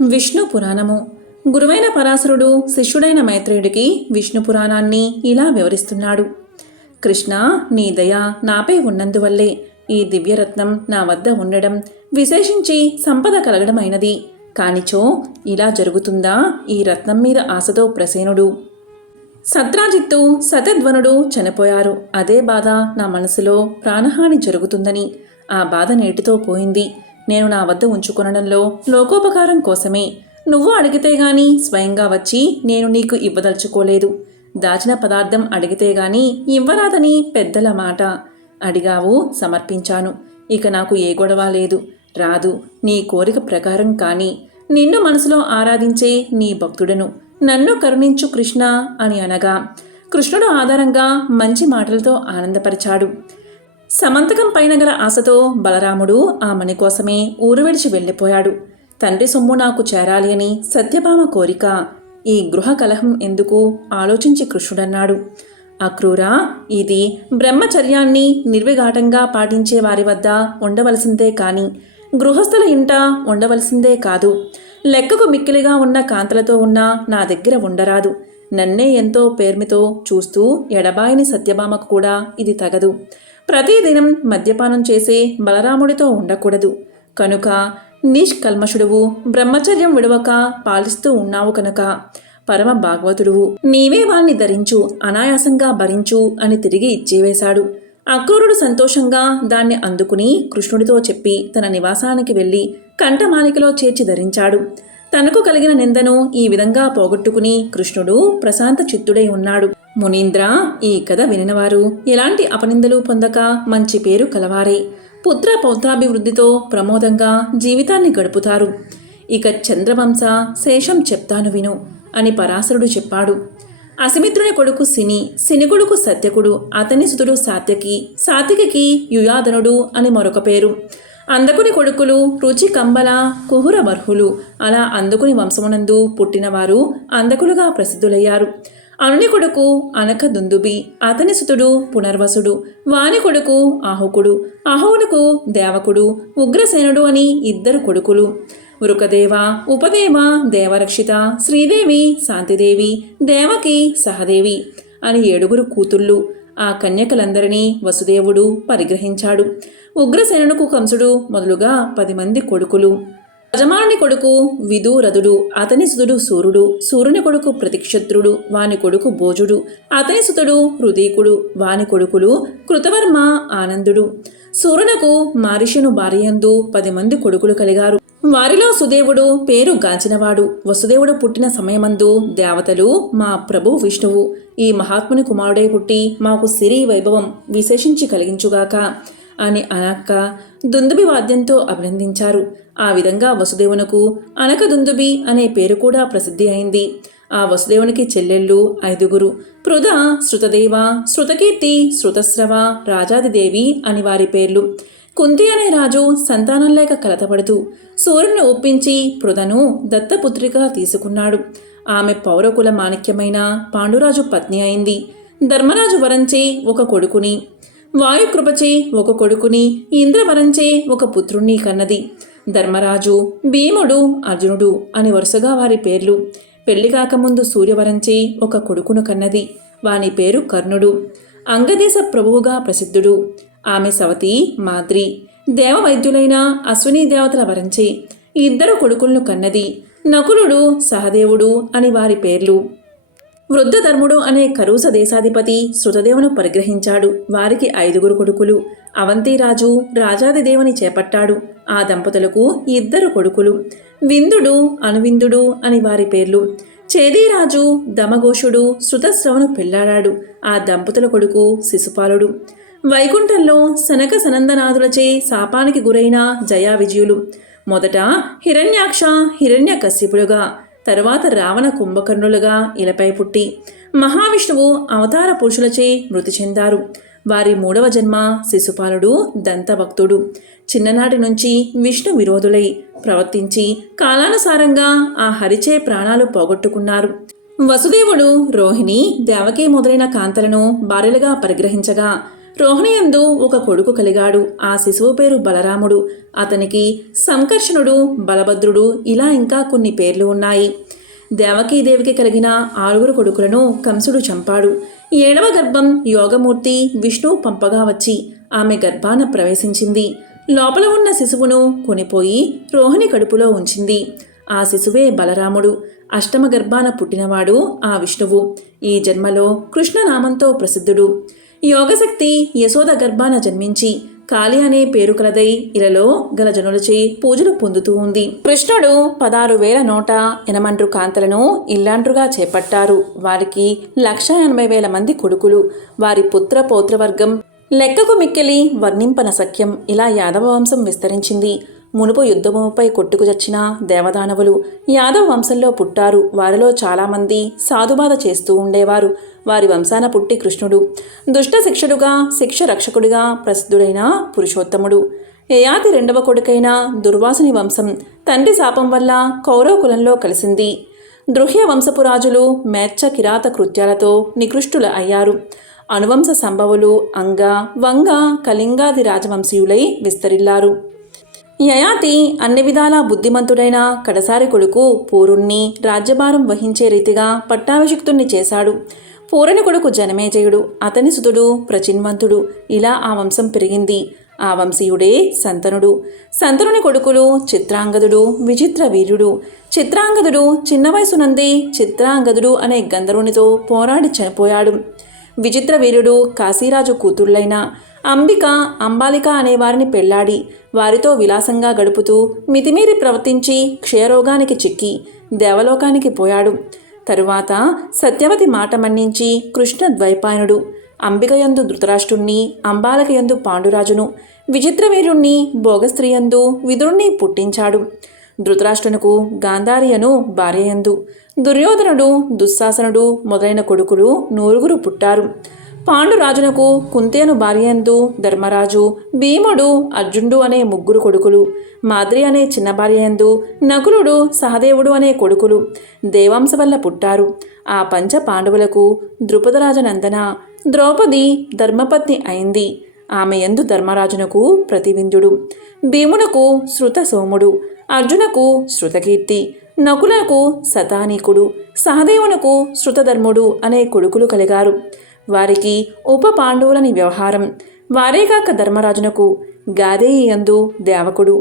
విష్ణు పురాణము. గురువైన పరాశరుడు శిష్యుడైన మైత్రేయుడికి విష్ణు పురాణాన్ని ఇలా వివరిస్తున్నాడు. కృష్ణ, నీ దయ నాపై ఉన్నందువల్లే ఈ దివ్యరత్నం నా వద్ద ఉండడం, విశేషించి సంపద కలగడమైనది. కానిచో ఇలా జరుగుతుందా ఈ రత్నం మీద ఆశతో ప్రసేనుడు సత్రాజిత్తు, శతధ్వనుడు చనిపోయారు. అదే బాధ నా మనసులో ప్రాణహాని జరుగుతుందని. ఆ బాధ నేటితో పోయింది. నేను నా వద్ద ఉంచుకొనడంలో లోకోపకారం కోసమే. నువ్వు అడిగితే గాని స్వయంగా వచ్చి నేను నీకు ఇవ్వదలుచుకోలేదు. దాచిన పదార్థం అడిగితే గాని ఇవ్వరాదని పెద్దల మాట. అడిగావు, సమర్పించాను. ఇక నాకు ఏ గొడవ లేదు. రాదు, నీ కోరిక ప్రకారం కాని. నిన్ను మనసులో ఆరాధించే నీ భక్తుడను. నన్ను కరుణించు కృష్ణ అని అనగా కృష్ణుడు ఆధారంగా మంచి మాటలతో ఆనందపరిచాడు. సమంతకం పైన గల ఆశతో బలరాముడు ఆ మణి కోసమే ఊరు విడిచి వెళ్ళిపోయాడు. తండ్రి సొమ్ము నాకు చేరాలి అని సత్యభామ కోరిక. ఈ గృహ కలహం ఎందుకు ఆలోచించి కృష్ణుడన్నాడు, అక్రూరా, ఇది బ్రహ్మచర్యాన్ని నిర్విఘాటంగా పాటించే వారి వద్ద ఉండవలసిందే కాని గృహస్థుల ఇంట ఉండవలసిందే కాదు. లెక్కకు మిక్కిలిగా ఉన్న కాంతలతో ఉన్న నా దగ్గర ఉండరాదు. నన్నే ఎంతో పేర్మితో చూస్తూ ఎడబాయిని సత్యభామకు కూడా ఇది తగదు. ప్రతిదినం మద్యపానం చేసే బలరాముడితో ఉండకూడదు. కనుక నిష్కల్మషుడువు, బ్రహ్మచర్యం విడవక పాలిస్తూ ఉన్నావు కనుక పరమ భాగవతుడువు. నీవే వాణ్ణి ధరించు, అనాయాసంగా భరించు అని తిరిగి ఇచ్చివేశాడు. అక్రూరుడు సంతోషంగా దాన్ని అందుకుని కృష్ణుడితో చెప్పి తన నివాసానికి వెళ్ళి కంఠమాలికలో చేర్చి ధరించాడు. తనకు కలిగిన నిందను ఈ విధంగా పోగొట్టుకుని కృష్ణుడు ప్రశాంత చిత్తుడై ఉన్నాడు. మునీంద్ర, ఈ కథ వినినవారు ఎలాంటి అపనిందలు పొందక మంచి పేరు కలవారే పుత్ర పౌత్రాభివృద్ధితో ప్రమోదంగా జీవితాన్ని గడుపుతారు. ఇక చంద్రవంశ శేషం చెప్తాను విను అని పరాశరుడు చెప్పాడు. అసిమిత్రుని కొడుకు శిని, శిని కొడుకు సత్యకుడు, అతని సుతుడు సాత్యకి, సాత్యకి యుయాధనుడు అని మరొక పేరు. అందకుని కొడుకులు రుచి కంబల, కుహుర బర్హులు. అలా అందకుని వంశమునందు పుట్టినవారు అందకులుగా ప్రసిద్ధులయ్యారు. అనుని కొడుకు అనక దుందుబి, అతని సుతుడు పునర్వసుడు, వాని కొడుకు ఆహుకుడు, ఆహువునకు దేవకుడు, ఉగ్రసేనుడు అని ఇద్దరు కొడుకులు. వృకదేవ, ఉపదేవ, దేవరక్షిత, శ్రీదేవి, శాంతిదేవి, దేవకి, సహదేవి అని 7 కూతుళ్ళు. ఆ కన్యకలందరినీ వసుదేవుడు పరిగ్రహించాడు. ఉగ్రసేనునకు కంసుడు మొదలుగా 10 మంది కొడుకులు. యజమానుని కొడుకు విదూరథుడు, అతని సుతుడు సూర్యుడు, సూర్యుని కొడుకు ప్రతిక్షత్రుడు, వాని కొడుకు భోజుడు, అతని సుతుడు హృదీకుడు, వాని కొడుకులు కృతవర్మ, ఆనందుడు. సూర్యునకు మారిషను భార్యందు 10 మంది కొడుకులు కలిగారు. వారిలో సుదేవుడు పేరు గాంచినవాడు. వసుదేవుడు పుట్టిన సమయమందు దేవతలు, మా ప్రభు విష్ణువు ఈ మహాత్ముని కుమారుడై పుట్టి మాకు సిరి వైభవం విశేషించి కలిగించుగాక అని అనక్క దుందుబి వాద్యంతో అభినందించారు. ఆ విధంగా వసుదేవునకు అనక దుందుబి అనే పేరు కూడా ప్రసిద్ధి అయింది. ఆ వసుదేవునికి చెల్లెళ్ళు 5. పృథ, శృతదేవ, శృతకీర్తి, శృతస్రవ, రాజాదిదేవి అని వారి పేర్లు. కుంతి అనే రాజు సంతానం లేక కలతపడుతూ సూర్యుని ఒప్పించి పృథను దత్తపుత్రిగా తీసుకున్నాడు. ఆమె పౌరకుల మాణిక్యమైన పాండురాజు పత్ని అయింది. ధర్మరాజు వరంచే ఒక కొడుకుని, వాయుకృపచే ఒక కొడుకుని, ఇంద్రవరంచే ఒక పుత్రుణ్ణి కన్నది. ధర్మరాజు, భీముడు, అర్జునుడు అని వరుసగా వారి పేర్లు. పెళ్లి కాకముందు సూర్యవరంచే ఒక కొడుకును కన్నది. వాని పేరు కర్ణుడు. అంగదేశ ప్రభువుగా ప్రసిద్ధుడు. ఆమె సవతి, మాద్రి. దేవవైద్యులైన అశ్విని దేవతల వరంచే 2 కొడుకులను కన్నది. నకులుడు, సహదేవుడు అని వారి పేర్లు. వృద్ధధర్ముడు అనే కరూస దేశాధిపతి శృతదేవును పరిగ్రహించాడు. వారికి 5 కొడుకులు. అవంతిరాజు రాజాదిదేవుని చేపట్టాడు. ఆ దంపతులకు 2 కొడుకులు. విందుడు, అనువిందుడు అని వారి పేర్లు. చేదీరాజు దమఘోషుడు శృతస్రవను పెళ్లాడాడు. ఆ దంపతుల కొడుకు శిశుపాలుడు. వైకుంఠంలో సనక సనందనాథులచే శాపానికి గురైన జయా విజయులు. మొదట హిరణ్యాక్ష, హిరణ్య కశ్యపులుగా, తరువాత రావణ కుంభకర్ణులుగా ఇలపై పుట్టి మహావిష్ణువు అవతార పురుషులచే మృతి చెందారు. వారి 3వ జన్మ శిశుపాలుడు దంతభక్తుడు. చిన్ననాటి నుంచి విష్ణు విరోధులై ప్రవర్తించి కాలానుసారంగా ఆ హరిచే ప్రాణాలు పోగొట్టుకున్నారు. వసుదేవుడు రోహిణి, దేవకి మొదలైన కాంతలను భార్యలుగా పరిగ్రహించగా రోహిణియందు ఒక కొడుకు కలిగాడు. ఆ శిశువు పేరు బలరాముడు. అతనికి సంకర్షణుడు, బలభద్రుడు, ఇలా ఇంకా కొన్ని పేర్లు ఉన్నాయి. దేవకీదేవికి కలిగిన 6 కొడుకులను కంసుడు చంపాడు. 7వ గర్భం యోగమూర్తి విష్ణువు పంపగా వచ్చి ఆమె గర్భాన ప్రవేశించింది. లోపల ఉన్న శిశువును కొనిపోయి రోహిణి కడుపులో ఉంచింది. ఆ శిశువే బలరాముడు. అష్టమ గర్భాన పుట్టినవాడు ఆ విష్ణువు. ఈ జన్మలో కృష్ణనామంతో ప్రసిద్ధుడు. యోగశక్తి యశోద గర్భాన జన్మించి కాళి అనే పేరు కలదై ఇలలో గల జనులచే పూజలు పొందుతూ ఉంది. కృష్ణుడు 16,000 నోట ఎనమండ్రు కాంతలను ఇల్లాండ్రుగా చేపట్టారు. వారికి 1,80,000 మంది కొడుకులు. వారి పుత్ర పౌత్రవర్గం లెక్కకు మిక్కిలి వర్ణింపన సఖ్యం. ఇలా యాదవ వంశం విస్తరించింది. మునుపు యుద్ధభూమిపై కొట్టుకు చచ్చిన దేవదానవులు యాదవ వంశంలో పుట్టారు. వారిలో చాలామంది సాధుబాధ చేస్తూ ఉండేవారు. వారి వంశాన పుట్టి కృష్ణుడు దుష్ట శిక్షుడుగా, శిక్ష రక్షకుడిగా ప్రసిద్ధుడైన పురుషోత్తముడు. యయాతి 2వ కొడుకైన దుర్వాసుని వంశం తండ్రి శాపం వల్ల కౌరవ కులంలో కలిసింది. దృహ్య వంశపు రాజులు మేచ్చ కిరాత కృత్యాలతో నికృష్టుల అయ్యారు. అనువంశ సంభవులు అంగ, వంగ, కళింగాది రాజవంశీయులై విస్తరిల్లారు. యయాతి అన్ని విధాలా బుద్ధిమంతుడైన కడసారి కొడుకు పూరుణ్ణి రాజ్యభారం వహించే రీతిగా పట్టాభిషిక్తుణ్ణి చేశాడు. పూరుని కొడుకు జనమేజయుడు, అతని సుతుడు ప్రచిన్వంతుడు. ఇలా ఆ వంశం పెరిగింది. ఆ వంశీయుడే సంతనుడు. సంతనుని కొడుకులు చిత్రాంగదుడు, విచిత్ర వీర్యుడు. చిత్రాంగదుడు చిన్న వయసునందే చిత్రాంగదుడు అనే గంధర్వునితో పోరాడి చనిపోయాడు. విచిత్ర వీరుడు కాశీరాజు కూతుళ్ళైన అంబిక, అంబాలిక అనేవారిని పెళ్లాడి వారితో విలాసంగా గడుపుతూ మితిమీరి ప్రవర్తించి క్షయరోగానికి చిక్కి దేవలోకానికి పోయాడు. తరువాత సత్యవతి మాట మన్నించి కృష్ణ ద్వైపాయనుడు అంబికయందు ధృతరాష్ట్రుణ్ణి, అంబాలికయందు పాండురాజును, విచిత్రవీర్యుణ్ణి భోగస్త్రీయందు విదురుణ్ణి పుట్టించాడు. ధృతరాష్ట్రునకు గాంధారియను భార్యయందు, దుర్యోధనుడు, దుశ్శాసనుడు మొదలైన కొడుకులు 9 పుట్టారు. పాండురాజునకు కుంతేను భార్యందు ధర్మరాజు, భీముడు, అర్జునుడు అనే 3 కొడుకులు, మాద్రి అనే చిన్న భార్యందు నకులుడు, సహదేవుడు అనే కొడుకులు దేవాంశ వల్ల పుట్టారు. ఆ పంచ పాండవులకు ద్రుపదరాజనందన ద్రౌపది ధర్మపత్ని అయింది. ఆమె యందు ధర్మరాజునకు ప్రతివింధ్యుడు, భీమునకు శృత సోముడు, అర్జునకు శృతకీర్తి, నకులకు శతానీకుడు, సహదేవునకు శృతధర్ముడు అనే కొడుకులు కలిగారు. వారికి ఉప పాండవులని వ్యవహారం. వారేగాక ధర్మరాజునకు గాదేయందు దేవకుడు,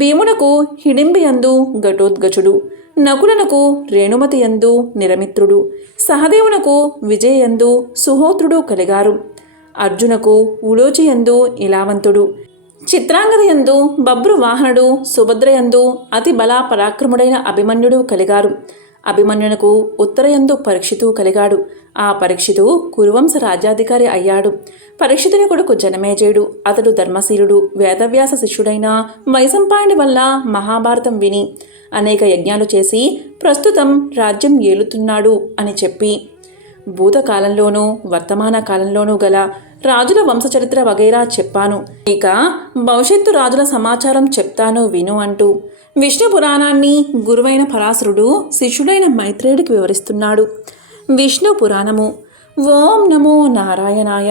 భీమునకు హిడింబియందు ఘటోద్గచుడు, నకులనకు రేణుమతియందు నిరమిత్రుడు, సహదేవునకు విజయయందు సుహోత్రుడు కలిగారు. అర్జునకు ఉలోచియందు ఇలావంతుడు, చిత్రాంగదయందు బభ్రువాహనుడు, సుభద్రయందు అతి బల పరాక్రముడైన అభిమన్యుడు కలిగారు. అభిమన్యునకు ఉత్తరయందు పరీక్షితు కలిగాడు. ఆ పరీక్షితు కురువంశ రాజ్యాధికారి అయ్యాడు. పరీక్షితుని కొడుకు జనమేజయుడు. అతడు ధర్మశీలుడు, వేదవ్యాస శిష్యుడైన వైశంపాయనుడి వల్ల మహాభారతం విని అనేక యజ్ఞాలు చేసి ప్రస్తుతం రాజ్యం ఏలుతున్నాడు అని చెప్పి భూతకాలంలోనూ వర్తమాన కాలంలోనూ గల రాజుల వంశచరిత్ర వగైరా చెప్పాను. ఇక భవిష్యత్తు రాజుల సమాచారం చెప్తాను విను అంటూ విష్ణు పురాణాన్ని గురువైన పరాశరుడు శిష్యుడైన మైత్రేయుడికి వివరిస్తున్నాడు. విష్ణు పురాణము. ఓం నమో నారాయణాయ.